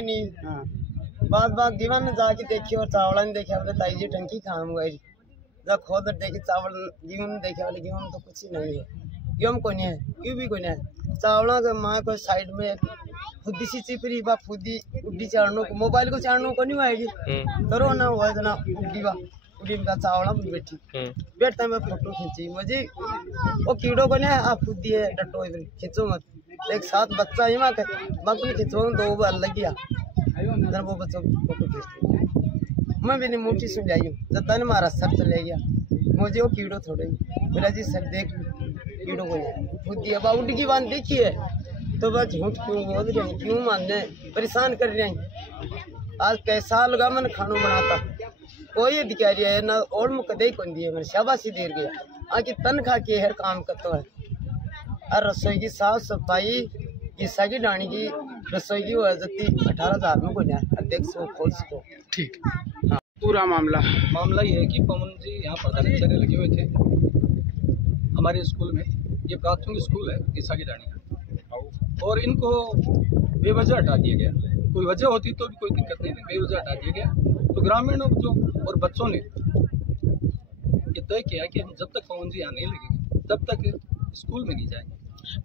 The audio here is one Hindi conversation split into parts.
नहीं बात बात दीवान जाके देखी और चावल ने देखा बोले ताई जी टंकी खाम गई जब खोद देखी चावल गेहूं देखे बोले गेहूं तो कुछ ही नहीं है, गेहूं को नहीं है, क्यों भी को नहीं है। चावलों के माँ को साइड में खुदी सी चिपरी बा खुदी उड्डी चाड़ने को मोबाइल को चाड़ने को नहीं आएगी करो ना हुआ जना उड्डी बा उड्डी का चावला में बैठी बैठता मैं फोटो खींची मुझे वो कीड़ों को नहीं आप खुदी है डटो इधर खींचो मत एक साथ बच्चा ही माँ मैं खींचो दो बार लग गया इधर वो बच्चों को फोटो खींचते मैं भी नहीं मुठी सुन जाई जब तक मारा सर चले गया मुझे वो कीड़ो थोड़े मेरा जी सर देख कीड़ों को खुदी है बाउडी की बात देखी है तो बस झूठ क्यों बोल रहे हैं, क्यों मानने परेशान कर रहे हैं। आज कैसा लगा मैंने खाना बनाता कोई अधिकारी है ना और मुकदे कौन दिए मैंने शाबाशी दे गया आके तनख्वाह के हर काम करता है और रसोई की साफ सफाई ईसा की डाणी की रसोई की वजती 18,000 में को अध्यक्ष खोल सको ठीक। हाँ, पूरा मामला ये है कि पवन जी यहाँ पढ़ाने लगे हुए थे हमारे स्कूल में। ये प्राथमिक स्कूल है ईसा की डाणी का और इनको बेवजह हटा दिया गया। कोई वजह होती तो भी कोई दिक्कत नहीं थी, बेवजह हटा दिया गया। तो ग्रामीणों और बच्चों ने ये तय किया कि हम जब तक पवन जी यहाँ नहीं लगेंगे तब तक स्कूल में नहीं जाएंगे।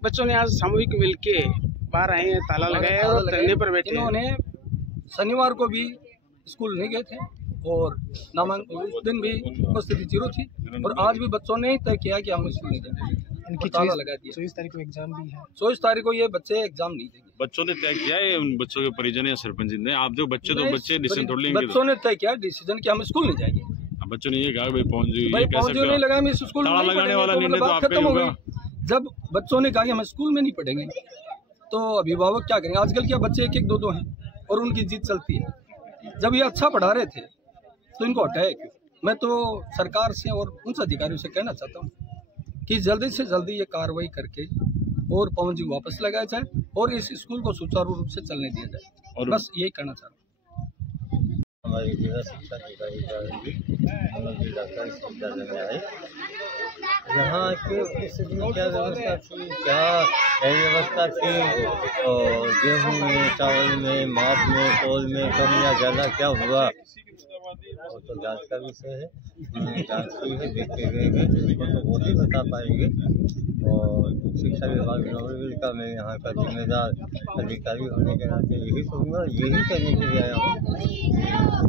बच्चों ने आज सामूहिक मिलके बाहर आए हैं, ताला लगाया और धरने पर बैठे। इन्होंने शनिवार को भी स्कूल नहीं गए थे और नामांकन उस दिन भी उपस्थिति 0 थी और आज भी बच्चों ने तय किया कि हम स्कूल नहीं जाएंगे। इनकी ताला लगा दिया। 24 तारीख को एग्जाम भी है। 24 तारीख को ये बच्चे एग्जाम नहीं देंगे। बच्चों ने तय किया है, उन बच्चों के परिजन या सरपंच ने। आप जो बच्चे तो बच्चे डिसीजन थोड़ी लेंगे। बच्चों ने तय किया डिसीजन कि हम स्कूल नहीं जाएंगे। बच्चों ने ये कहा भाई पहुंच नहीं लगा इस स्कूल में लगाने वाला निर्णय तो आपका ही होगा। जब बच्चों ने कहा कि हम स्कूल में नहीं पढ़ेंगे तो अभिभावक क्या करेंगे। आजकल क्या बच्चे 1-1, 2-2 हैं और उनकी जीत चलती है। जब ये अच्छा पढ़ा रहे थे तो इनको हटाया क्यों। मैं तो सरकार से और उन अधिकारियों से कहना चाहता हूँ कि जल्दी से जल्दी ये कार्रवाई करके और पवन जी को वापस लगाया जाए और इस स्कूल को सुचारू रूप से चलने दिया जाए और बस यही कहना चाहता हूँ। हमारी जिला शिक्षा अधिकारी में आए यहाँ के स्थिति में क्या व्यवस्था थी, क्या व्यवस्था थी और गेहूँ में, चावल में, माप में, तौल में कम या ज़्यादा क्या हुआ और तो जांच का विषय है। जांच की है, देखते हुए उसको तो वो ही बता पाएंगे। और शिक्षा विभाग नौवीं का मैं यहाँ का जिम्मेदार अधिकारी होने के नाते यही कहूँगा, यही कहने के लिए आया हूँ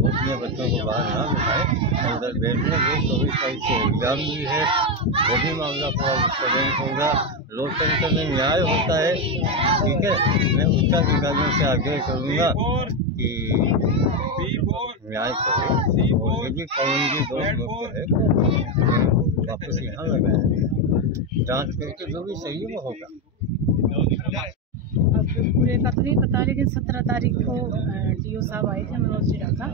अपने बच्चों को बाहर ना बिठाएं, अंदर बैठने में 24 तारीख से एग्जाम भी है, वो भी मामला पूरा डिस्टर्बेंस होगा। लोकतंत्र में न्याय होता है, ठीक है। मैं उच्चाधिकारियों से आग्रह करूँगा कि न्याय करें और यदि पवन जी दोष मुक्त है वापस यहाँ लगाया जांच करके जो भी सही वो होगा। अब पूरे का तो नहीं पता लेकिन 17 तारीख को DO साहब आए थे मनोज जी ढाका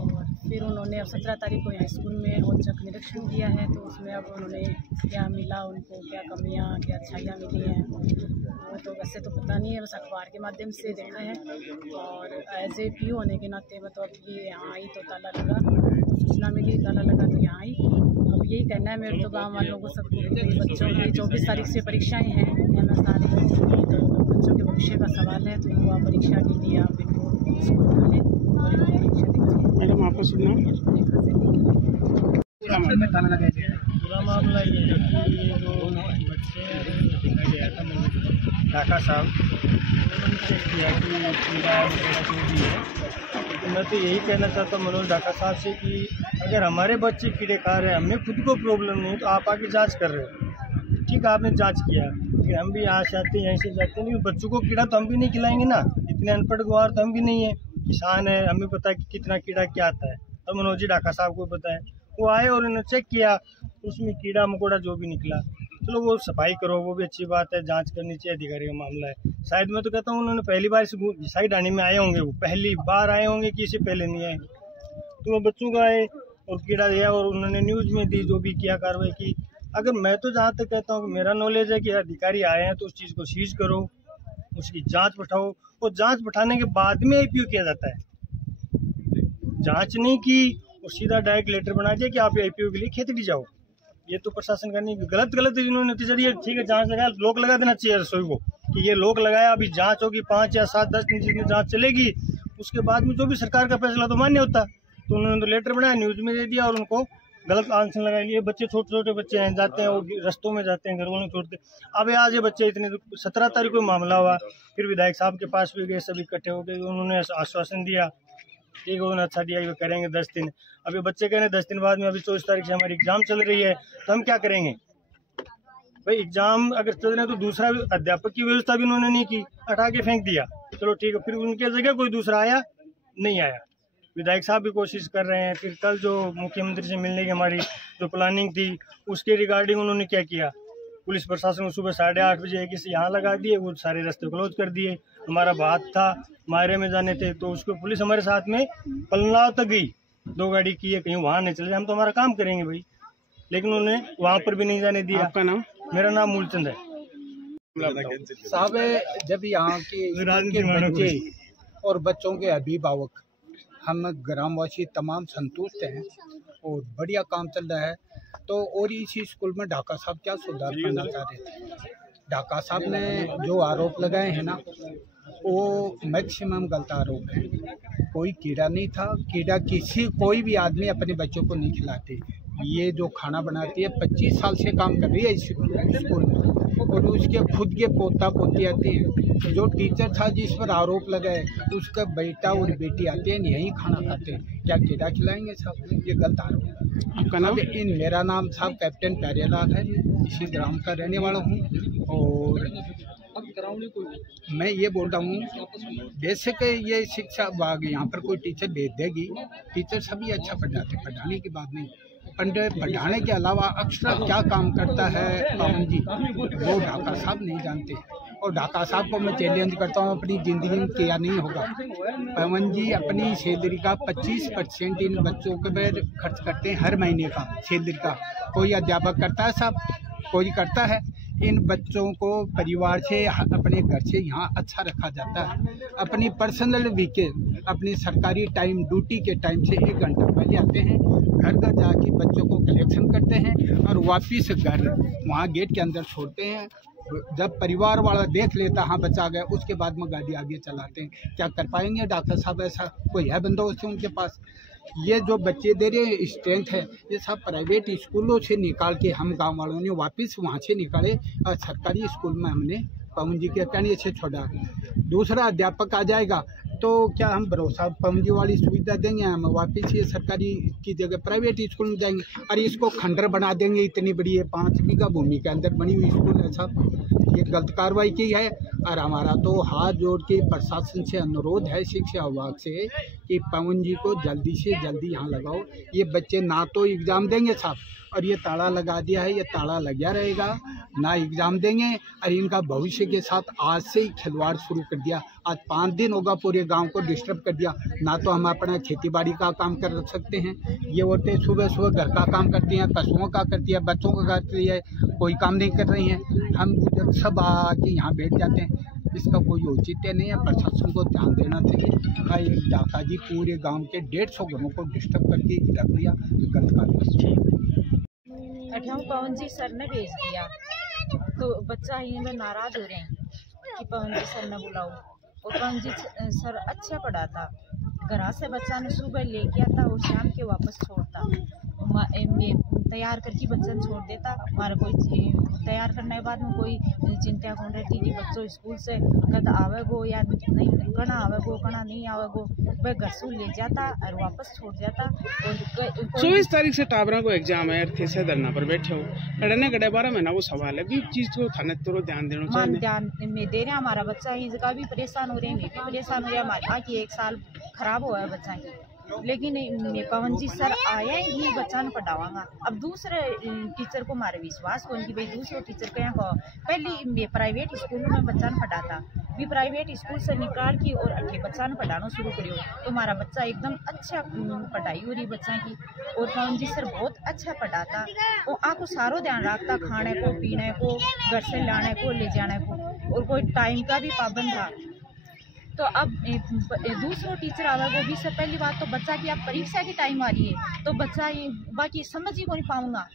और फिर उन्होंने अब 17 तारीख को यहाँ स्कूल में औचक निरीक्षण किया है। तो उसमें अब उन्होंने क्या मिला, उनको क्या कमियाँ क्या अच्छाइयाँ मिली हैं वो तो वैसे तो पता नहीं है, बस अखबार के माध्यम से देखा है। और एज ए PO होने के नाते मतलब ये यहाँ आई तो ताला लगा, सूचना मिली ताला लगा तो यहाँ आई। अब यही कहना है मेरे तो गाँव वालों को सबको, बच्चों की 24 तारीख से परीक्षाएँ हैं MSR तो बच्चों के भविष्य का सवाल है तो इनको आप परीक्षा के लिए आप इनको स्कूल डालें और इनको परीक्षा दीजिए। मैडम आपको सुनना पूरा मामला ये है कि ये जो बच्चे देखा गया था ढाका साहब उन्होंने किया कि कीड़ा वगैरह जो भी है। तो मैं तो यही कहना चाहता हूँ मनोज ढाका साहब से कि अगर हमारे बच्चे कीड़े खा रहे हैं, हमें खुद को प्रॉब्लम नहीं तो आप आके जांच कर रहे हो, ठीक है आपने जांच किया, लेकिन हम भी यहाँ से आते हैं यहीं से जाते नहीं। बच्चों को कीड़ा तो हम भी नहीं खिलाएंगे ना, इतने अनपढ़ गुआर तो हम भी नहीं है, किसान है, हमें पता है कि कितना कीड़ा क्या आता है। तो मनोज जी ढाका साहब को पता है, वो आए और उन्होंने चेक किया उसमें कीड़ा मकोड़ा जो भी निकला, चलो वो सफाई करो वो भी अच्छी बात है, जांच करनी चाहिए, अधिकारी का मामला है। शायद मैं तो कहता हूँ उन्होंने पहली बार ईसाई डाणी में आए होंगे, वो पहली बार आए होंगे कि इससे पहले नहीं आए। तो वो बच्चों का आए और कीड़ा दिया और उन्होंने न्यूज़ में दी जो भी किया कार्रवाई की। अगर मैं तो जहाँ तक कहता हूँ कि मेरा नॉलेज है कि अधिकारी आए हैं तो उस चीज़ को सीज करो, उसकी जांच बैठाओ और जांच बैठाने के बाद में APO किया जाता है। जांच नहीं की और सीधा डायरेक्ट लेटर बना दिया कि आप APO के लिए खेतड़ी जाओ, ये तो प्रशासन का नहीं। गलत इन्होंने नतीजा दिया, ठीक है जांच लगा लोग लगा देना चाहिए रसोई को, कि ये लोग लगाया, अभी जांच होगी 5 या 7 10 दिन जितनी जांच चलेगी, उसके बाद में जो भी सरकार का फैसला तो मान्य होता। तो उन्होंने तो लेटर बनाया, न्यूज़ में दे दिया और उनको गलत आंसर लगा लिए। बच्चे छोटे छोटे बच्चे हैं, जाते हैं वो रस्तों में जाते हैं, घर वालों छोड़ते। अब आज ये बच्चे इतने 17 तारीख को मामला हुआ, फिर विधायक साहब के पास भी गए, सभी इकट्ठे हो गए, उन्होंने आश्वासन दिया, ठीक है उन्होंने अच्छा दिया, ये करेंगे 10 दिन। अभी बच्चे कह रहे हैं 10 दिन बाद में, अभी 24 तारीख से हमारी एग्जाम चल रही है, तो हम क्या करेंगे भाई? एग्जाम अगर चल रहे हैं तो दूसरा अध्यापक की व्यवस्था भी उन्होंने नहीं की, हटा के फेंक दिया। चलो ठीक है, फिर उनके जगह कोई दूसरा आया, नहीं आया। विधायक साहब भी कोशिश कर रहे हैं। फिर कल जो मुख्यमंत्री से मिलने की हमारी जो प्लानिंग थी, उसके रिगार्डिंग उन्होंने क्या किया, पुलिस प्रशासन को सुबह 8:30 बजे किसी यहाँ लगा दिए, वो सारे रास्ते क्लोज कर दिए। हमारा बात था मायरे में जाने थे, तो उसको पुलिस हमारे साथ में पलनाव तक गई, 2 गाड़ी की है, कहीं वहाँ नहीं चले, हम तो हमारा काम करेंगे भाई, लेकिन उन्होंने वहाँ पर भी नहीं जाने दिया। आपका नाम? मेरा नाम मूलचंद है साहब। जब यहाँ के बच्चे और बच्चों के अभिभावक, हम ग्रामवासी तमाम संतुष्ट हैं और बढ़िया काम चल रहा है, तो और इसी स्कूल में ढाका साहब क्या सुधार करना चाह रहे थे? ढाका साहब ने जो आरोप लगाए हैं ना, वो मैक्सिमम गलत आरोप है। कोई कीड़ा नहीं था, कीड़ा कोई भी आदमी अपने बच्चों को नहीं खिलाते। ये जो खाना बनाती है 25 साल से काम कर रही है इस स्कूल में, और उसके खुद के पोता पोती आते हैं। जो टीचर था जिस पर आरोप लगाए, उसका बेटा और बेटी आते हैं, यहीं खाना खाते हैं, क्या कीड़ा खिलाएंगे साहब? ये गलत आरोप है। आपका नाम? मेरा नाम साहब कैप्टन प्यारेलाल है, इसी ग्राम का रहने वाला हूँ। और मैं ये बोल रहा हूँ, बेसिक ये शिक्षा विभाग यहाँ पर कोई टीचर दे देगी, टीचर सभी अच्छा पढ़ाते, पढ़ाने की बात नहीं, पढ़ाने के अलावा एक्स्ट्रा क्या काम करता है पवन जी, वो ढाका साहब नहीं जानते। और ढाका साहब को मैं चैलेंज करता हूँ, अपनी ज़िंदगी में किया नहीं होगा। पवन जी अपनी सैलरी का 25% इन बच्चों के पर खर्च करते हैं हर महीने का सैलरी का। कोई अध्यापक करता है साहब? कोई करता है? इन बच्चों को परिवार से, अपने घर से यहाँ अच्छा रखा जाता है। अपनी पर्सनल वीकेंड, अपनी सरकारी टाइम, ड्यूटी के टाइम से 1 घंटा पहले आते हैं, घर घर जाके बच्चों को कलेक्शन करते हैं और वापिस घर वहाँ गेट के अंदर छोड़ते हैं। जब परिवार वाला देख लेता हाँ बच्चा गया, उसके बाद में गाड़ी आगे चलाते हैं। क्या कर पाएंगे डॉक्टर साहब? ऐसा कोई है बंदोबस्त उनके पास? ये जो बच्चे दे रहे हैं स्ट्रेंथ है, ये सब प्राइवेट स्कूलों से निकाल के हम गांव वालों ने वापस वहाँ से निकाले और सरकारी स्कूल में हमने पवन जी के कहने से छोड़ा। दूसरा अध्यापक आ जाएगा तो क्या हम भरोसा पवन जी वाली सुविधा देंगे? हम वापस ये सरकारी की जगह प्राइवेट स्कूल में जाएंगे और इसको खंडर बना देंगे। इतनी बड़ी है 5 बीघा भूमि के अंदर बनी हुई स्कूल है साहब, ये गलत कार्रवाई की है। और हमारा तो हाथ जोड़ के प्रशासन से अनुरोध है, शिक्षा विभाग से, कि पवन जी को जल्दी से जल्दी यहाँ लगाओ। ये बच्चे ना तो एग्ज़ाम देंगे साहब, और ये ताला लगा दिया है, ये ताला लगा रहेगा, ना एग्ज़ाम देंगे और इनका भविष्य के साथ आज से ही खिलवाड़ शुरू कर दिया। आज 5 दिन होगा पूरे गांव को डिस्टर्ब कर दिया। ना तो हम अपना खेती बाड़ी का काम कर सकते हैं, ये औरतें सुबह सुबह घर का काम करती हैं, पशुओं का करती है, बच्चों का करती है, कोई काम नहीं कर रही हैं। हम सब आके यहाँ बैठ जाते हैं, इसका कोई औचित्य नहीं है। प्रशासन को ध्यान देना चाहिए। एक ढाका जी पूरे गाँव के 150 घरों को डिस्टर्ब करके रख दिया, गलत कार्य। अठाऊ पवन जी सर ने भेज दिया, तो बच्चा ही में नाराज हो रहे हैं कि पवन जी सर ने बुलाओ। और पवन जी सर अच्छा पढ़ाता, घर से बच्चा ने सुबह लेके आता और शाम के वापस छोड़ता, तैयार करके बच्चन छोड़ देता। हमारा कोई तैयार करने के बाद में कोई चिंता कौन रहती कि बच्चों स्कूल से कद आवेगो या नहीं, कना आवेगो कना नहीं आवेगो, वह घर से ले जाता और वापस छोड़ जाता। और 24 तारीख से टाबरा को एग्जाम है, थे से धरना पर बैठे हो, पढ़ने गड़े 12 महीना वो सवाल है भी चीज को थाने तो ध्यान देना चाहिए। ध्यान में दे रहे हैं, हमारा बच्चा ही जगह भी परेशान हो रहे हैं, मैं भी परेशान हो रहा है। हमारे यहाँ की 1 साल खराब हुआ है बच्चा की, लेकिन पवन जी सर आया ही बच्चा ने पढ़ावांगा। अब दूसरे टीचर को हमारे विश्वास हो कि भाई दूसरे टीचर क्या कहो। पहले प्राइवेट स्कूल में बच्चा ने पढ़ाता, भी प्राइवेट स्कूल से निकाल के और अठे बच्चा ने पढ़ाना शुरू करियो, तो हमारा बच्चा एकदम अच्छा पढ़ाई हो रही बच्चा की। और पवन जी सर बहुत अच्छा पढ़ाता, वो आपको सारो ध्यान रखता, खाने को, पीने को, घर से लाने को, ले जाने को, और कोई टाइम का भी पाबंद था। तो अब दूसरा टीचर आवा वो भी सर, पहली बात तो बच्चा की अब परीक्षा की टाइम आ रही है, तो बच्चा ये बाकी समझ ही को नहीं पाऊंगा।